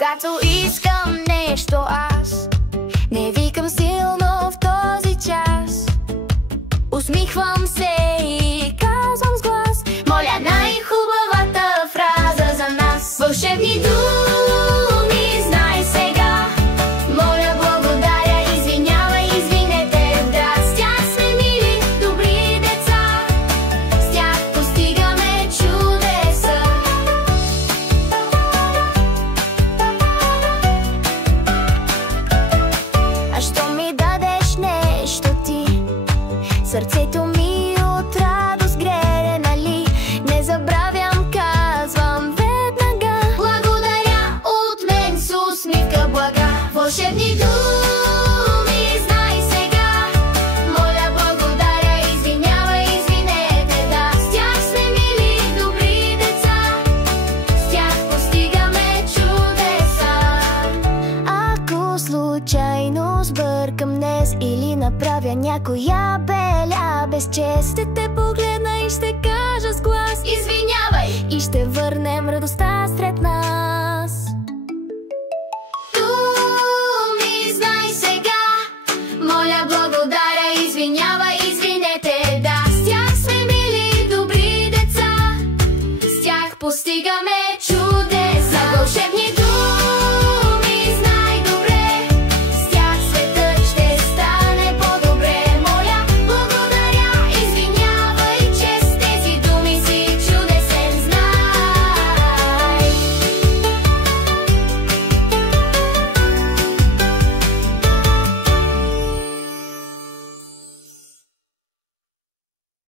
Когато искам нещо аз, не викам силно в този час. Усмихвам се и казвам с глас: моля, най-хубавата фраза за нас. Вълшебни думи знай сега. Моля, благодаря, извинявай, извинете, брат. С тях сме мили, добри деца. С тях постигаме чудеса. А що ми дадеш нещо ти, сърцето ми от радост грее, нали? Не забравям, казвам веднага: благодаря, от мен с усмивка блага. Вълшебни думи знай сега. Моля, благодаря, извинявай, извинете, да. С тях сме мили, добри деца. С тях постигаме чудеса. Ако случайно сбъркам днес или направя някоя беля без чест, ще те погледна и ще кажа с глас: извинявай! И ще върнем радостта сред